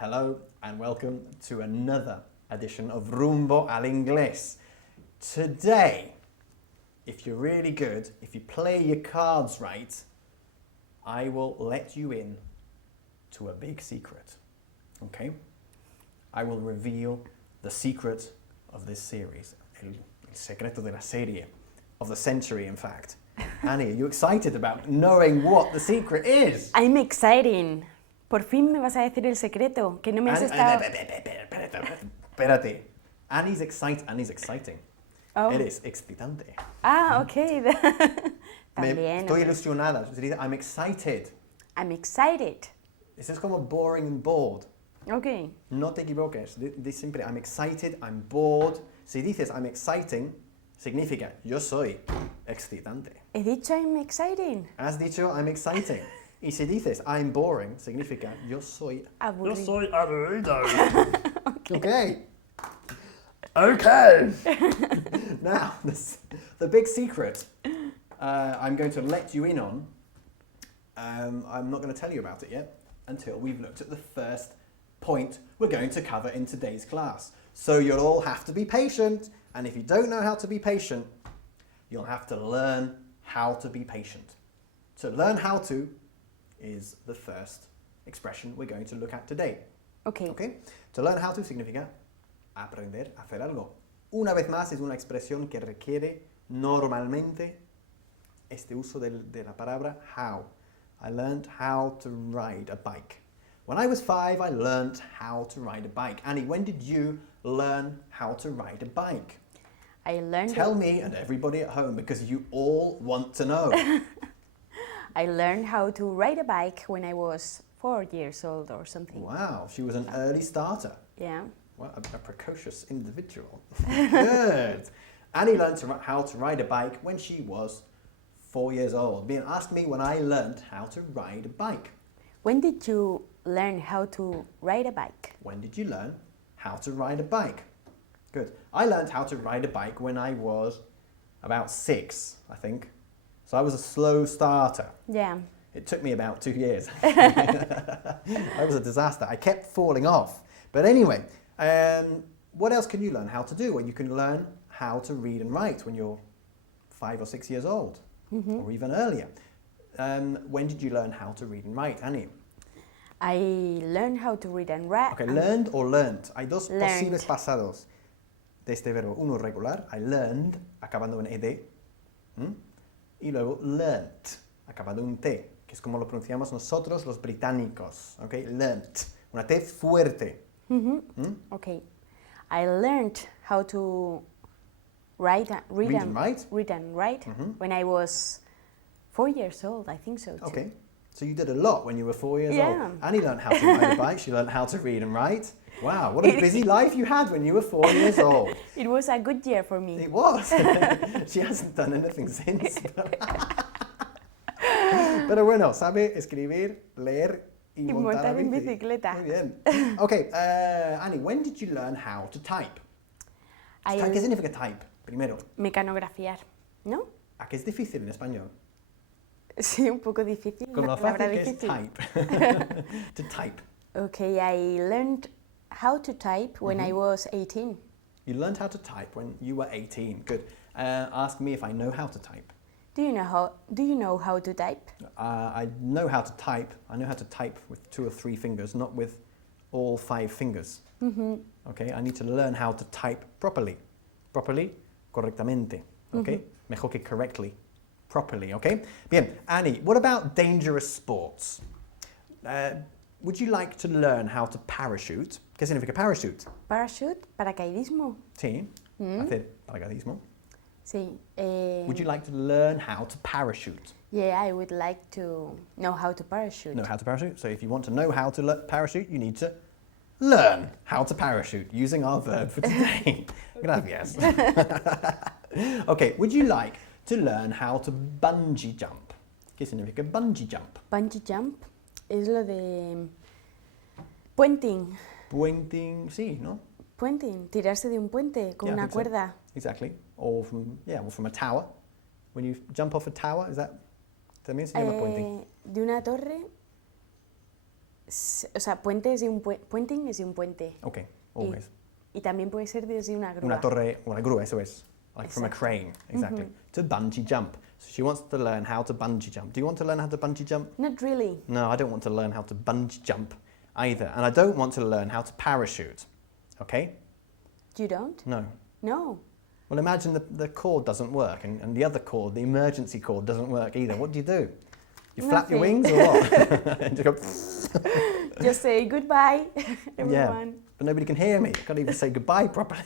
Hello and welcome to another edition of Rumbo al Inglés. Today, if you're really good, if you play your cards right, I will let you in to a big secret. Okay? I will reveal the secret of this series. El secreto de la serie. Of the century, in fact. Annie, are you excited about knowing what the secret is? I'm exciting. Por fin me vas a decir el secreto, que no me has estado... Espérate. Annie's exciting. Oh. Eres excitante. Ah, ok. También. Estoy ilusionada. Se dice, I'm excited. I'm excited. Eso es como boring and bored. Ok. No te equivoques. Di siempre, I'm excited, I'm bored. Si dices, I'm exciting, significa, yo soy excitante. He dicho I'm exciting. Has dicho, I'm exciting. Y si dices, I'm boring, significa, yo soy Aburrido. Yo soy aburrido. Okay. Now, the big secret I'm going to let you in on, I'm not going to tell you about it yet until we've looked at the first point we're going to cover in today's class. So you'll all have to be patient, and if you don't know how to be patient, you'll have to learn how to be patient. To learn how to is the first expression we're going to look at today. Okay. To learn how to significa aprender a hacer algo. Una vez más, es una expresión que requiere normalmente este uso de la palabra how. I learned how to ride a bike. When I was 5, I learned how to ride a bike. Annie, when did you learn how to ride a bike? I learned... Tell me and everybody at home, because you all want to know. I learned how to ride a bike when I was 4 years old or something. Wow, she was an early starter. Yeah. Well, a precocious individual. Good. Annie learned how to ride a bike when she was 4 years old. Bien, ask me when I learned how to ride a bike. When did you learn how to ride a bike? When did you learn how to ride a bike? Good. I learned how to ride a bike when I was about 6, I think. So I was a slow starter. Yeah. It took me about 2 years. I was a disaster. I kept falling off. But anyway, what else can you learn how to do? Well, you can learn how to read and write when you're 5 or 6 years old, or even earlier. When did you learn how to read and write, Annie? I learned how to read and write. Okay, learned or learnt. Hay dos Learned. posibles pasados de este verbo. Uno regular, I learned, acabando en ed. Y luego learnt, acabando en un t, que es como lo pronunciamos nosotros los británicos. Okay, learnt. Una t fuerte. Okay. I learned how to read and write when I was 4 years old, I think so too. Okay, so you did a lot when you were 4 years Yeah. old. Annie learned how to ride a bike, she learned how to read and write. Wow, what a busy life you had when you were 4 years old. It was a good year for me. It was. She hasn't done anything since. Pero bueno, sabe escribir, leer y montar en bicicleta. Muy bien. Okay, Annie, when did you learn how to type? ¿Qué significa type? Primero. Mecanografiar, ¿no? ¿A qué es difícil en español? Sí, un poco difícil. Con lo fácil que es type. To type. Okay, I learned how to type when I was 18. You learned how to type when you were 18. Good. Ask me if I know how to type. Do you know how to type? I know how to type. I know how to type with 2 or 3 fingers, not with all 5 fingers. Okay, I need to learn how to type properly. Properly, correctamente. Okay, mejor que correctly. Properly, okay? Bien, Annie, what about dangerous sports? Would you like to learn how to parachute? ¿Qué significa parachute? Parachute, paracaidismo. Sí, hacer paracaidismo. Sí. Would you like to learn how to parachute? Yeah, I would like to know how to parachute. Know how to parachute? So if you want to know how to parachute, you need to learn how to parachute using our verb for today. Gracias. Okay, would you like to learn how to bungee jump? ¿Qué significa bungee jump? Bungee jump es lo de puenting. Puenting, sí, ¿no? Puenting, tirarse de un puente con una cuerda. So. Exactly. Or from a tower. When you jump off a tower, is that también se llama puenting? De una torre. O sea, puente es de un puenting es de un puente. Okay, always. Y también puede ser desde una grúa. Una torre, una grúa, eso es. Like from a Exacto. crane, exactly. To bungee jump. So she wants to learn how to bungee jump. Do you want to learn how to bungee jump? Not really. No, I don't want to learn how to bungee jump either. And I don't want to learn how to parachute. Okay? You don't? No. No. Well, imagine the cord doesn't work and the other cord, the emergency cord, doesn't work either. What do? You flap your wings or what? And just go... Just say goodbye, everyone. Yeah, but nobody can hear me. I can't even say goodbye properly.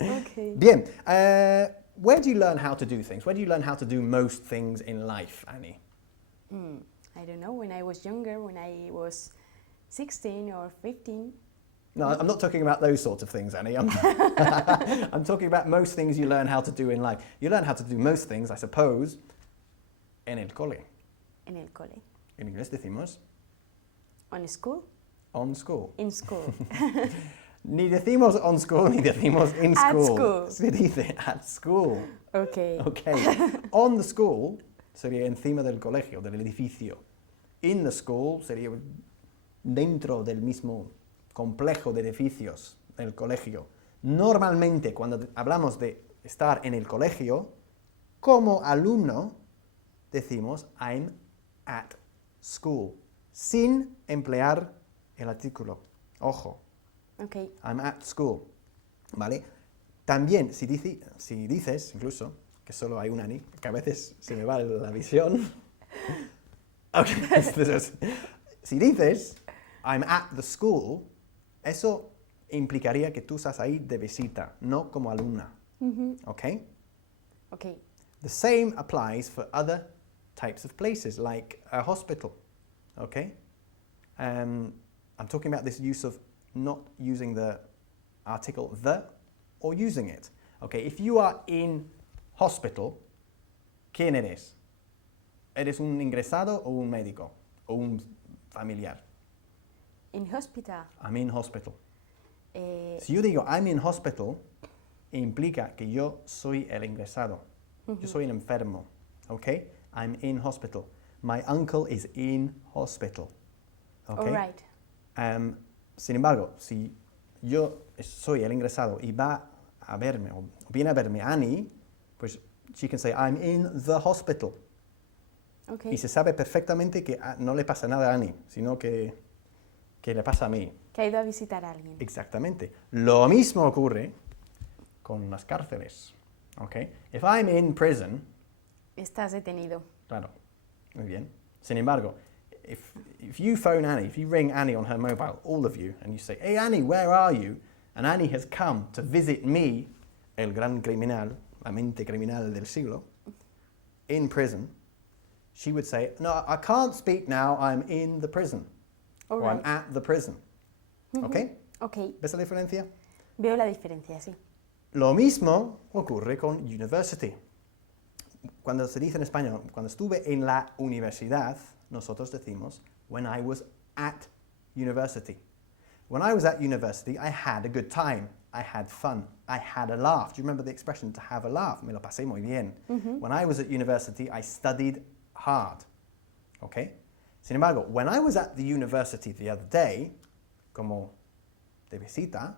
Okay. Bien. Where do you learn how to do things? Where do you learn how to do most things in life, Annie? I don't know, when I was younger, when I was 16 or 15. No, I'm not talking about those sorts of things, Annie. I'm talking about most things you learn how to do in life. You learn how to do most things, I suppose, en el cole. En el cole. En inglés decimos On school? on school. In school. Ni decimos on school, ni decimos in At school. school. Se dice at school. Okay. Okay. On the school sería encima del colegio, del edificio. In the school sería dentro del mismo complejo de edificios del colegio. Normalmente, cuando hablamos de estar en el colegio, como alumno, decimos I'm at school, sin emplear el artículo. Ojo. Okay. I'm at school. ¿Vale? También, si dices, incluso, que solo hay un Ani, que a veces se me va la visión. Okay. Si dices, I'm at the school, eso implicaría que tú estás ahí de visita, no como alumna. Okay? Okay. The same applies for other types of places, like a hospital. Okay? I'm talking about this use of not using the article the or using it. Okay, if you are in hospital, ¿quién eres? ¿Eres un ingresado o un médico o un familiar? In hospital. I'm in hospital. Si yo digo I'm in hospital, implica que yo soy el ingresado. Yo soy un enfermo. Okay? I'm in hospital. My uncle is in hospital. Okay? All right. Sin embargo, si yo soy el ingresado y va a verme, o viene a verme Annie, pues she can say, I'm in the hospital. Okay. Y se sabe perfectamente que no le pasa nada a Annie, sino que le pasa a mí. Que ha ido a visitar a alguien. Exactamente. Lo mismo ocurre con las cárceles. Okay? If I'm in prison... Estás detenido. Claro. Muy bien. Sin embargo, if you phone Annie, if you ring Annie on her mobile, all of you, and you say, hey Annie, where are you? And Annie has come to visit me, el gran criminal, la mente criminal del siglo, in prison, she would say, no, I can't speak now, I'm in the prison. All or right. I'm at the prison. ¿Ok? Okay. ¿Ves la diferencia? Veo la diferencia, sí. Lo mismo ocurre con university. Cuando se dice en español, cuando estuve en la universidad, nosotros decimos, when I was at university. When I was at university, I had a good time. I had fun. I had a laugh. Do you remember the expression, to have a laugh? Me lo pasé muy bien. When I was at university, I studied hard. Okay? Sin embargo, when I was at the university the other day, como de visita,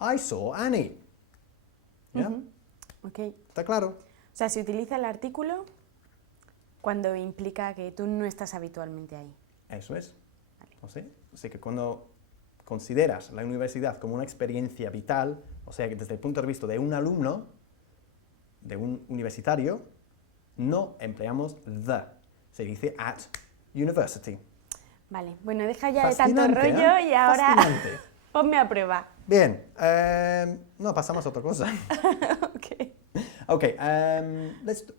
I saw Annie. ¿Ya? Okay. ¿Está claro? O sea, se utiliza el artículo cuando implica que tú no estás habitualmente ahí. Eso es. ¿O sea? Así que cuando consideras la universidad como una experiencia vital, o sea que desde el punto de vista de un alumno, de un universitario, no empleamos the. Se dice at university. Vale, bueno, deja ya de Fascinante, tanto rollo y ahora Fascinante. ponme a prueba. Bien, no, pasamos a otra cosa. Okay. Okay,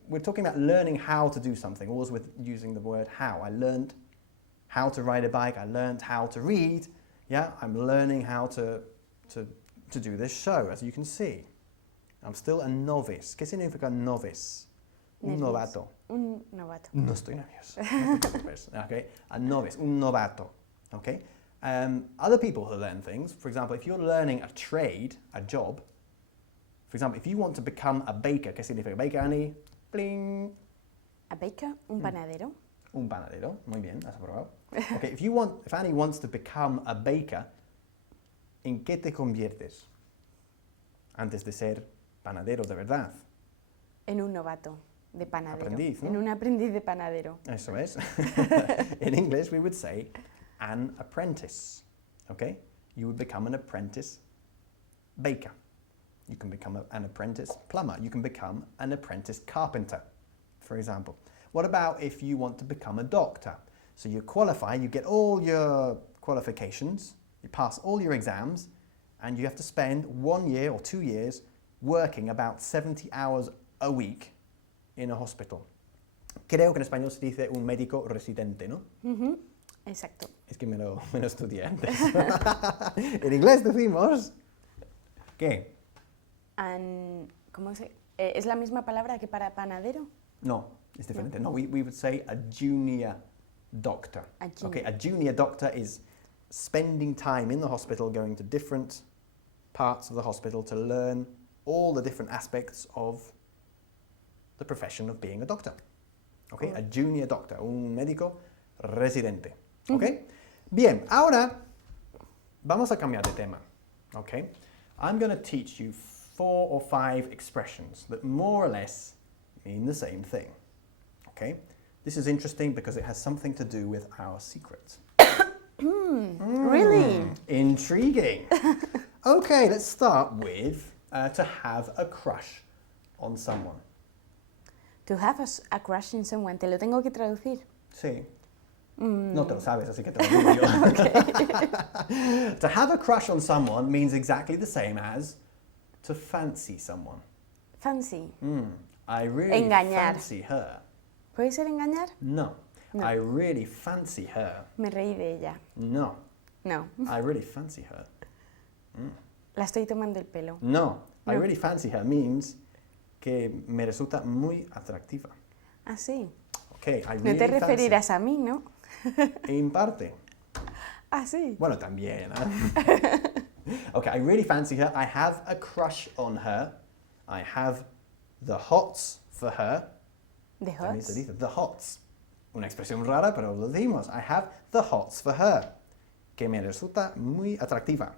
we're talking about learning how to do something, always with using the word how. I learned how to ride a bike, I learned how to read, yeah, I'm learning how to do this show, as you can see. I'm still a novice. ¿Qué significa novice? Un Nervios. novato. Un novato. No estoy nervioso. No te preocupes. Okay, a novice, un novato. Okay. Other people who learn things, for example, if you're learning a trade, a job, for example, if you want to become a baker, ¿qué significa baker, Annie? Bling. A baker, un panadero. Un panadero, muy bien, has aprobado. Okay, if Annie wants to become a baker, ¿en qué te conviertes antes de ser panadero de verdad? En un novato de panadero. Aprendiz, ¿no? En un aprendiz de panadero. Eso es. In English, we would say an apprentice. Okay? You would become an apprentice baker. You can become an apprentice plumber. You can become an apprentice carpenter, for example. What about if you want to become a doctor? So you qualify, you get all your qualifications, you pass all your exams, and you have to spend 1 year or 2 years working about 70 hours a week in a hospital. Creo que en español se dice un médico residente, ¿no? Exacto. Es que me lo estudié antes. En inglés decimos... ¿Qué? ¿Cómo se...? ¿Es la misma palabra que para panadero? No, es diferente. No, we would say a junior doctor. Okay, a junior doctor is spending time in the hospital, going to different parts of the hospital to learn all the different aspects of the profession of being a doctor. Okay, a junior doctor, un médico residente. Okay? Bien, ahora vamos a cambiar de tema. Okay? I'm going to teach you 4 or 5 expressions that more or less mean the same thing. Okay? This is interesting because it has something to do with our secret. Really? Intriguing. Okay, let's start with to have a crush on someone. To have a crush on someone. ¿Te lo tengo que traducir? Sí. No te lo sabes, así que te lo digo yo. To have a crush on someone means exactly the same as to fancy someone. Fancy. I really Engañar. fancy her. ¿Puede ser engañar? No. No. I really fancy her. Me reí de ella. No. No. I really fancy her. La estoy tomando el pelo. No. I No. really fancy her means que me resulta muy atractiva. Ah, sí. Okay, I No really te fancy. referirás a mí, ¿no? En parte. Ah, sí. Bueno, también. Okay, I really fancy her. I have a crush on her. I have the hots for her. ¿De También se hots? dice the hots. Una expresión rara, pero lo decimos. I have the hots for her. Que me resulta muy atractiva.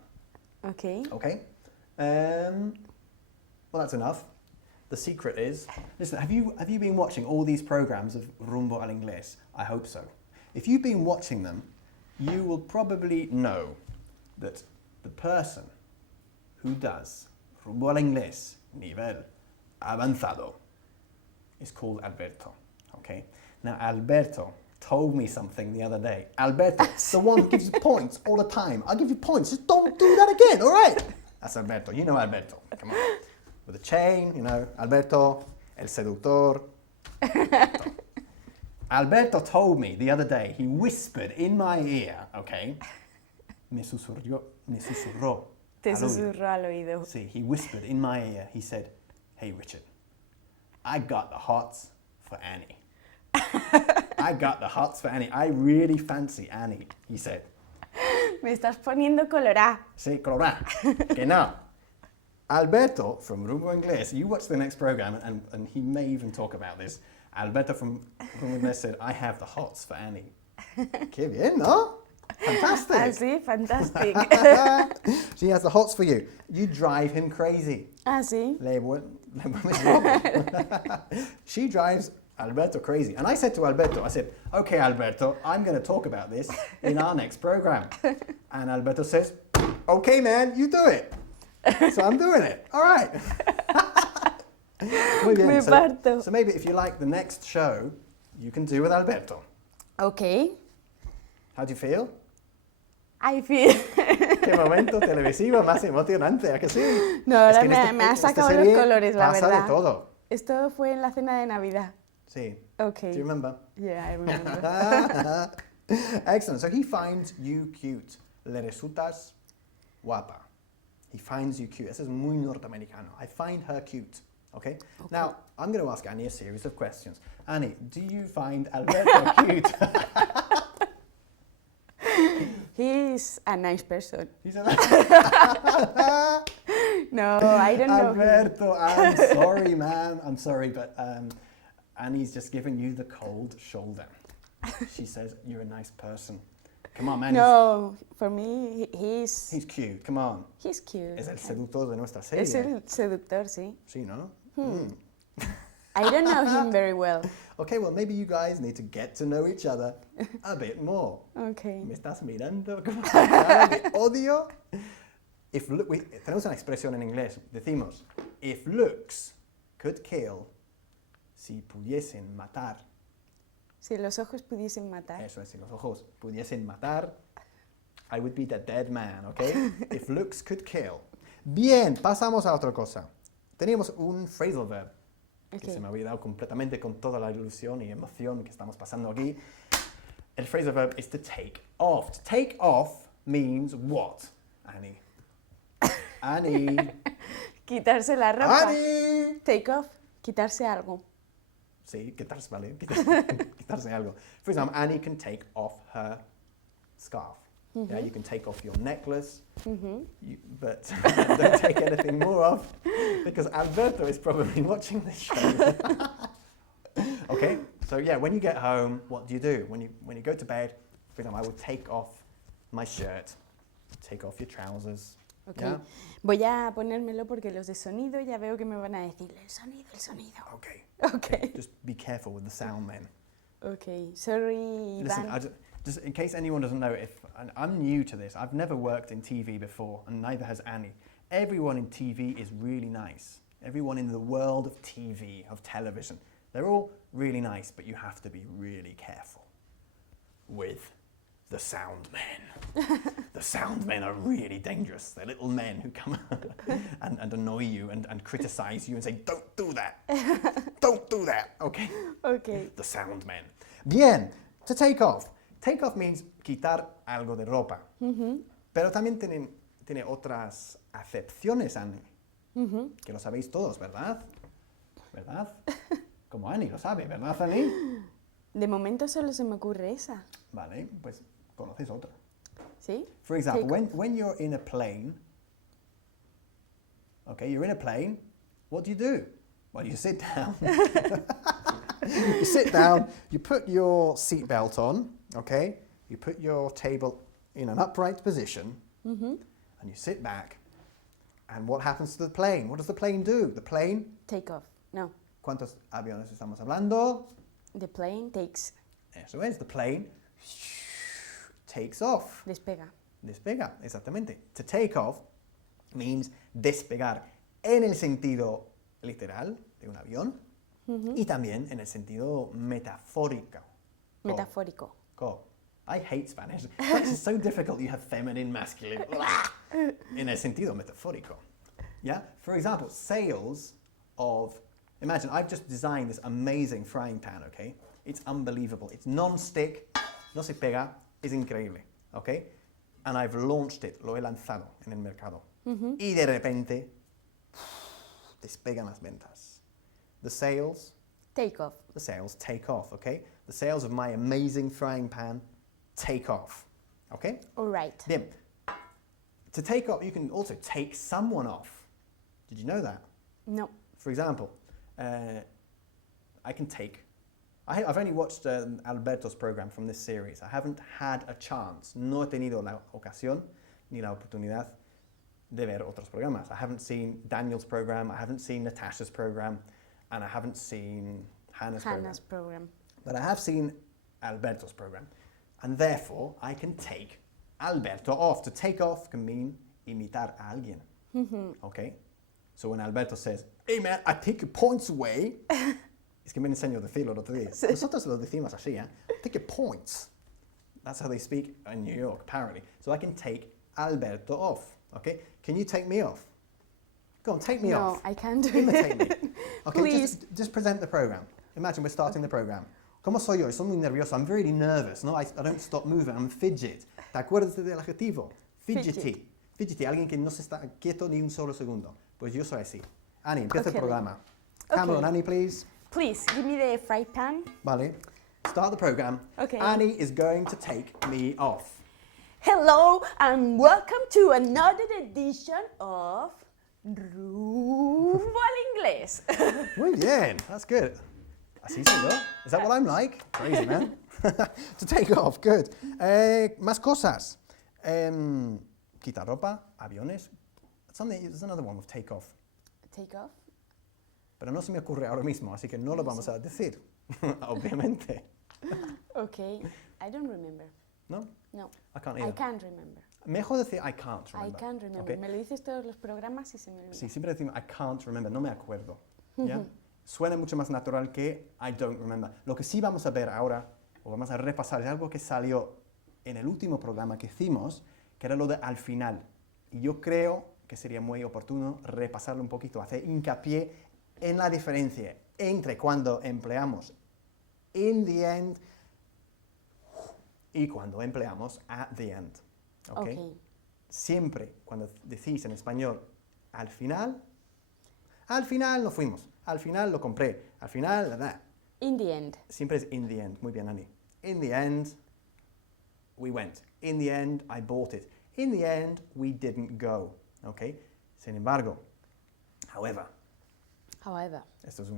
Ok. Okay? Well, that's enough. The secret is, listen, have you been watching all these programs of Rumbo al Inglés? I hope so. If you've been watching them, you will probably know that the person who does Rumbo al Inglés Nivel Avanzado is called Alberto. Okay? Now, Alberto told me something the other day. Alberto, the one who gives you points all the time. I'll give you points. Just don't do that again, all right? That's Alberto. You know Alberto. Come on. With a chain, you know, Alberto, el seductor. Alberto told me the other day, he whispered in my ear, okay? Me susurró. Te al oído. susurró al oído. See, he whispered in my ear, he said, "Hey Richard, I got the hots for Annie." I got the hots for Annie. I really fancy Annie, he said. Me estás poniendo colorá. Sí, colorá. Que no. Alberto from Rumbo Inglés, you watch the next program and he may even talk about this. Alberto from Rumbo Inglés said, I have the hots for Annie. Qué bien, ¿no? Fantastic. Ah, sí, fantastic. She has the hots for you. You drive him crazy. Ah, sí. She drives Alberto crazy. And I said to Alberto, I said, okay, Alberto, I'm going to talk about this in our next program. And Alberto says, okay, man, you do it. So I'm doing it. All right. Muy bien. Me parto. So maybe if you like the next show, you can do with Alberto. Ok. How do you feel? I feel... Qué momento televisivo más emocionante, ¿a que sí? No, ahora Es que en me ha esta sacado serie los colores, la pasa verdad. de todo. Esto fue en la cena de Navidad. Sí. Okay. Do you remember? Yeah, I remember. Excellent. So he finds you cute. Le resultas guapa. He finds you cute. Eso es muy norteamericano. I find her cute. Okay? Now, I'm going to ask Annie a series of questions. Annie, do you find Alberto cute? He's a nice person. He's a No, I don't know him. Alberto, I'm sorry, man. I'm sorry, but Annie's just giving you the cold shoulder. She says, you're a nice person. Come on, man. No, for me, he's cute, come on. He's cute. Es el seductor de nuestra serie. Es el seductor, sí. Sí, ¿no? I don't know him very well. Okay, well, maybe you guys need to get to know each other a bit more. Okay. ¿Me estás mirando con cara de odio? Tenemos una expresión en inglés. Decimos, if looks could kill, si pudiesen matar. Si los ojos pudiesen matar. Eso es, si los ojos pudiesen matar, I would be the dead man, okay? If looks could kill. Bien, pasamos a otra cosa. Teníamos un phrasal verb, que se me había dado completamente con toda la ilusión y emoción que estamos pasando aquí. El phrasal verb is to take off. To take off means what, Annie? Annie. Quitarse la ropa. Annie. Take off. Quitarse algo. Sí, quitarse, vale. Quitarse algo. For example, Annie can take off her scarf. Yeah, you can take off your necklace, but don't take anything more off, because Alberto is probably watching this show. Okay, so yeah, when you get home, what do? When you go to bed, for example, I would take off my shirt, take off your trousers. Okay. Yeah? Voy a ponérmelo porque los de sonido ya veo que me van a decir el sonido. Okay. Okay. Just be careful with the sound then. Okay. Sorry, Listen, Ivan. just in case anyone doesn't know, I'm new to this. I've never worked in TV before, and neither has Annie. Everyone in TV is really nice. Everyone in the world of TV, of television, they're all really nice, but you have to be really careful with the sound men. The sound men are really dangerous. They're little men who come and annoy you and criticize you and say, don't do that. Don't do that. Okay? Okay. The sound men. Bien, to take off. Take off means quitar algo de ropa. Pero también tiene otras acepciones, Annie. Que lo sabéis todos, ¿verdad? ¿Verdad? Como Annie lo sabe, ¿verdad, Annie? De momento solo se me ocurre esa. Vale, pues conoces otra. ¿Sí? For example, when you're in a plane, okay, you're in a plane, what do? Well, you sit down. You sit down, you put your seatbelt on, okay? You put your table in an upright position, and you sit back. And what happens to the plane? What does the plane do? The plane... Take off. No. ¿Cuántos aviones estamos hablando? The plane takes. Eso es, the plane takes off. Despega. Despega, exactamente. To take off means despegar en el sentido literal de un avión y también en el sentido metafórico. Metafórico. I hate Spanish. It's so difficult. You have feminine, masculine. En el sentido metafórico. Yeah? For example, sales of... Imagine, I've just designed this amazing frying pan, okay? It's unbelievable. It's non-stick, no se pega, es increíble, okay? And I've launched it, lo he lanzado en el mercado. Y de repente, despegan las ventas. The sales... Take off. The sales take off, okay? The sales of my amazing frying pan take off, okay? All right. Bien. To take off, you can also take someone off. Did you know that? No. For example, I can take... I've only watched Alberto's program from this series. I haven't had a chance, no he tenido la ocasión ni la oportunidad de ver otros programas. I haven't seen Daniel's program, I haven't seen Natasha's program, and I haven't seen Hannah's program. But I have seen Alberto's program, and therefore I can take Alberto off. To take off can mean imitar a alguien, okay? So when Alberto says, hey man, I take your points away, es que me enseñó a decirlo el otro día. Nosotros lo decimos así, ¿eh? Take your points. That's how they speak in New York, apparently. So I can take Alberto off, okay? Can you take me off? Go on, take me off. No, I can't do Imitate me. it. Okay, Please. just present the program. Imagine we're starting the program. ¿Cómo soy yo? Soy muy nervioso. I'm really nervous. No, I don't stop moving. I'm fidget. ¿Te acuerdas del adjetivo? Fidgety. Fidgety, alguien que no se está quieto ni un solo segundo. Pues yo soy así. Annie, empieza el programa. Camera on Annie, please. Please, give me the fry pan. Vale. Start the program. Okay. Annie is going to take me off. Hello and welcome to another edition of Rumbo al Inglés. Muy bien. That's good. Así soy yo. Is that what I'm like? Crazy, man. To take off, good. Más cosas. Quitar ropa, aviones. There's another one with take off. Take off? Pero no se me ocurre ahora mismo, así que no lo vamos a decir, obviamente. Okay, I don't remember. ¿No? No. I can't either. I can't remember. Mejor decir I can't remember. I can't remember. Okay. Me lo dices todos los programas y se me olvida. Sí, siempre decimos I can't remember, no me acuerdo. ¿Ya? Suena mucho más natural que I don't remember. Lo que sí vamos a ver ahora, o vamos a repasar, es algo que salió en el último programa que hicimos, que era lo de al final. Y yo creo que sería muy oportuno repasarlo un poquito, hacer hincapié en la diferencia entre cuando empleamos in the end y cuando empleamos at the end. ¿Okay? Okay. Siempre cuando decís en español al final nos fuimos, al final lo compré, al final, nada. In the end. Siempre es in the end. Muy bien, Ani. In the end, we went. In the end, I bought it. In the end, we didn't go. ¿Okay? Sin embargo, however, esto es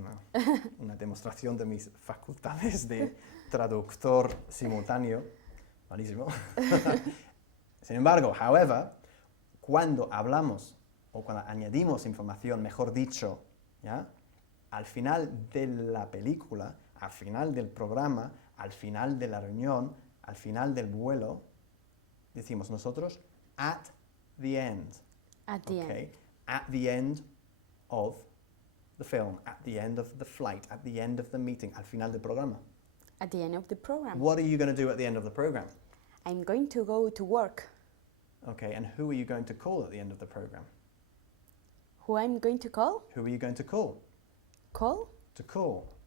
una demostración de mis facultades de traductor simultáneo. Malísimo. Sin embargo, however, cuando hablamos o cuando añadimos información, mejor dicho, ¿ya? Al final de la película, al final del programa, al final de la reunión, al final del vuelo, decimos nosotros at the end. At the Okay? end. At the end of the film, at the end of the flight, at the end of the meeting, al final del programa. At the end of the program. What are you going to do at the end of the program? I'm going to go to work. Okay, and who are you going to call at the end of the program? Who I'm going to call? Who are you going to call? Call? To call.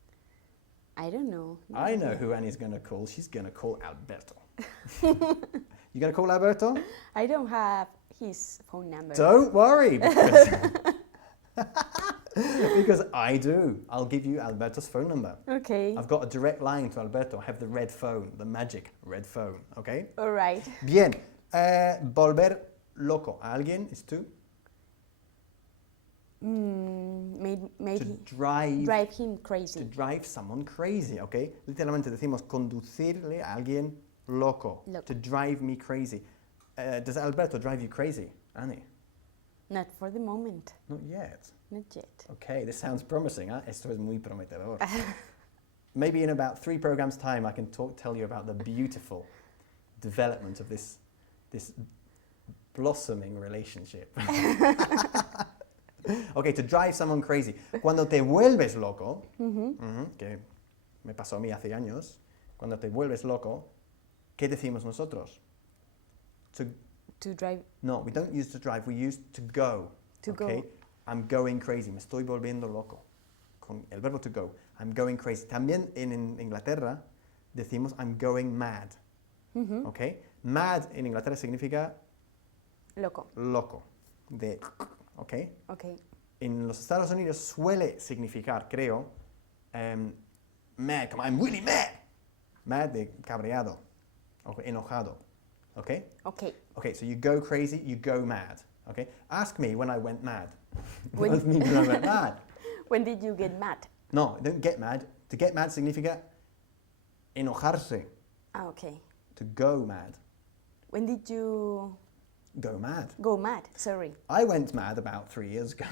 I don't know. I know who Annie's going to call. She's going to call Alberto. You going to call Alberto? I don't have his phone number. Don't worry, because, because I do. I'll give you Alberto's phone number. Okay. I've got a direct line to Alberto. I have the red phone, the magic red phone, okay? All right. Bien. Volver loco a alguien is to? Maybe To drive him crazy. To drive someone crazy, okay? Literalmente decimos conducirle a alguien loco. Loco. To drive me crazy. Does Alberto drive you crazy, Annie? Not for the moment. Not yet. Not yet. Okay, this sounds promising, huh? Esto es muy prometedor. Maybe in about 3 programs' time I can tell you about the beautiful development of this blossoming relationship. Okay, to drive someone crazy. Cuando te vuelves loco, que me pasó a mí hace años, cuando te vuelves loco, ¿qué decimos nosotros? To drive. No, we don't use to drive, we use to go. To okay? go. I'm going crazy, me estoy volviendo loco. Con el verbo to go, I'm going crazy. También en Inglaterra decimos I'm going mad. Okay? Mad en Inglaterra significa Loco. loco. Okay? Okay. En los Estados Unidos suele significar, creo, mad, como I'm really mad. Mad de cabreado, okay, enojado. Okay? Okay. Okay, so you go crazy, you go mad. Okay? Ask me when I went mad. When- Ask me when I went mad. When did you get mad? No, don't get mad. To get mad significa enojarse. Ah, okay. To go mad. When did you Go mad. go mad? Sorry. I went mad about 3 years ago.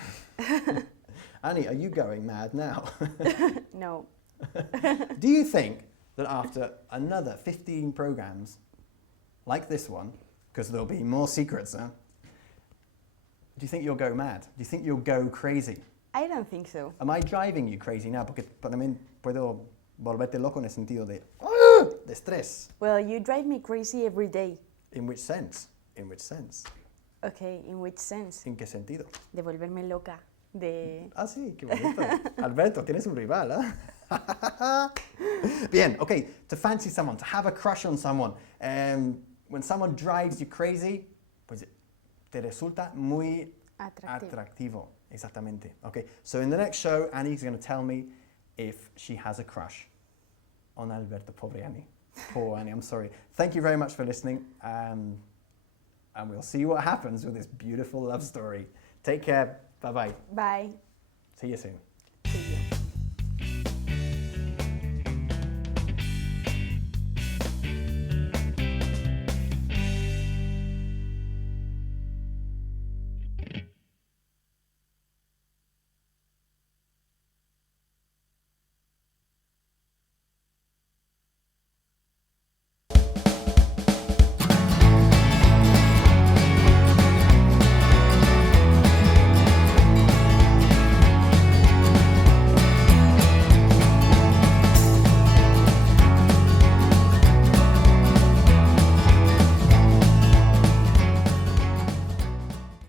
Annie, are you going mad now? No. Do you think that after another 15 programs like this one, because there'll be more secrets, do you think you'll go mad? Do you think you'll go crazy? I don't think so. Am I driving you crazy now? Porque también puedo volverte loco en el sentido de estrés. Well, you drive me crazy every day. In which sense? In which sense? Okay, in which sense? ¿En qué sentido? De volverme loca. De... Ah, sí, qué bonito. Alberto, tienes un rival, ¿eh? Bien, okay, to fancy someone, to have a crush on someone. When someone drives you crazy, pues te resulta muy atractivo. Exactamente. Okay, so in the next show, Annie's going to tell me if she has a crush on Alberto. Pobre Annie. Poor Annie, I'm sorry. Thank you very much for listening. And we'll see what happens with this beautiful love story. Take care. Bye-bye. Bye. See you soon.